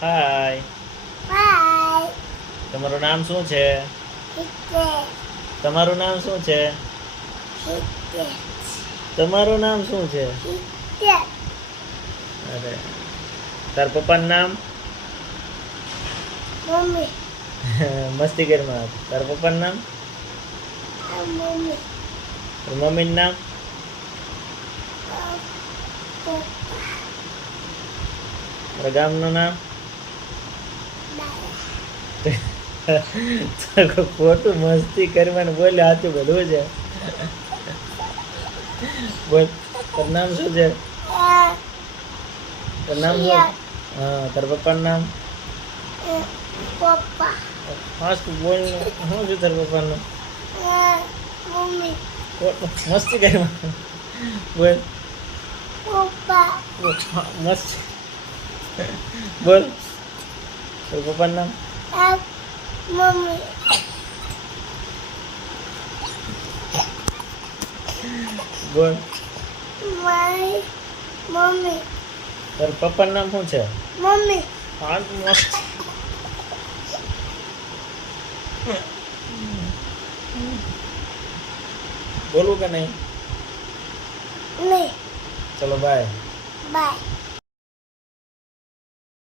હાય. By. તમારું નામ શું છે? હિતે. તમારું નામ શું છે? હિતે. તમારું નામ શું છે? હિતે. અરે તાર પપ્પાનું નામ? મમ્મી. મસ્તી કરમાં. તાર પપ્પાનું નામ? આ મમ્મી. તાર મમ્મીનું નામ? પપ્પા. તારા ગામનું નામ? દાદા. તો ખોટું મસ્તી કરવાનું બોલે સાચું બધું છે. બોલ તારું નામ શું છે? આ તારું નામ શું? હા તારા પપ્પાનું નામ? પપ્પા. મસ્ત બોલ ને. શું છે તારા પપ્પાનું? આ મમ્મી. ખોટું મસ્તી કરવાનું બોલ. પપ્પા. હા, મસ્ત બોલ તારા પપ્પાનું નામ? આ મમ્મી. બોલ મારી મમ્મી. તારા પપ્પાનું નામ શું છે? મમ્મી. હા મસ્ત. બોલવું કે નહીં? નહીં. ચલો બાય. બાય.